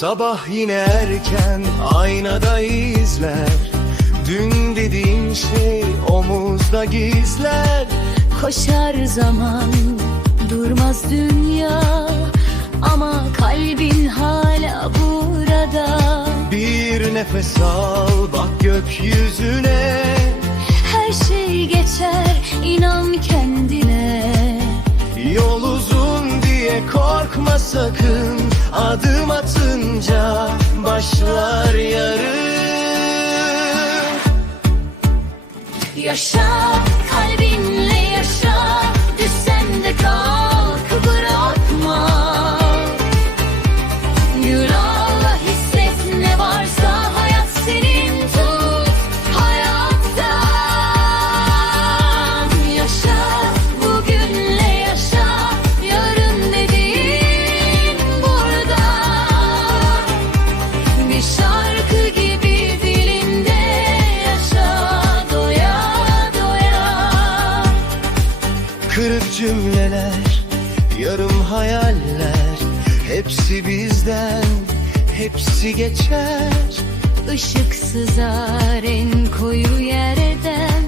Sabah yine erken aynada izler. Dün dediğin şey omuzda gizler. Koşar zaman durmaz dünya. Ama kalbin hala burada. Bir nefes al bak gökyüzüne. Her şey geçer inan kendine. Yol uzun diye korkma sakın Adım atınca başlar yarın. Yaşa Kırık cümleler, yarım hayaller. Hepsi bizden, hepsi geçer. Işık sızar en koyu yerden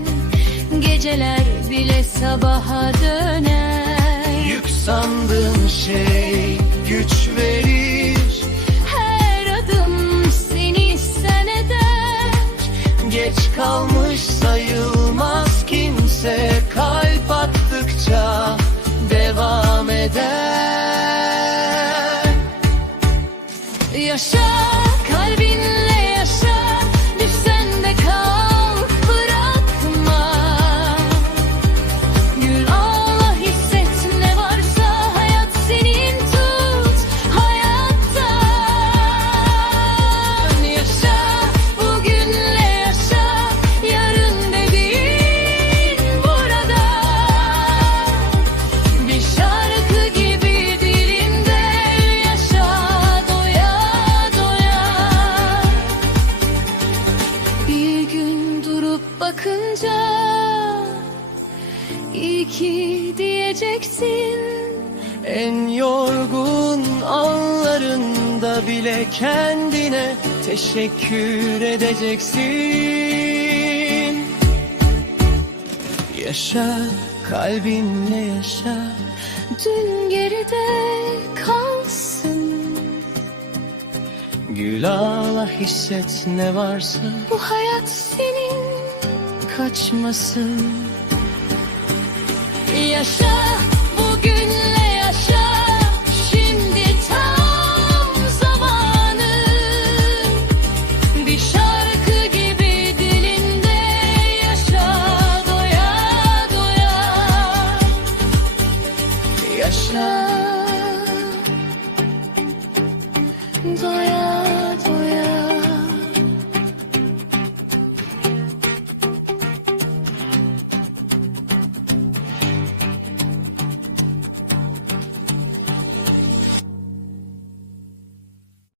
Geceler bile sabaha döner. Yük sandığın şey güç verir eder Yaşa kalbinle durup bakınca iyi ki diyeceksin. En yorgun anlarında bile kendine teşekkür edeceksin. Yaşa kalbinle yaşa. Dün geride kalsın. Gül ağla hisset ne varsa. Bu hayat senin kaçmasın. Yaşa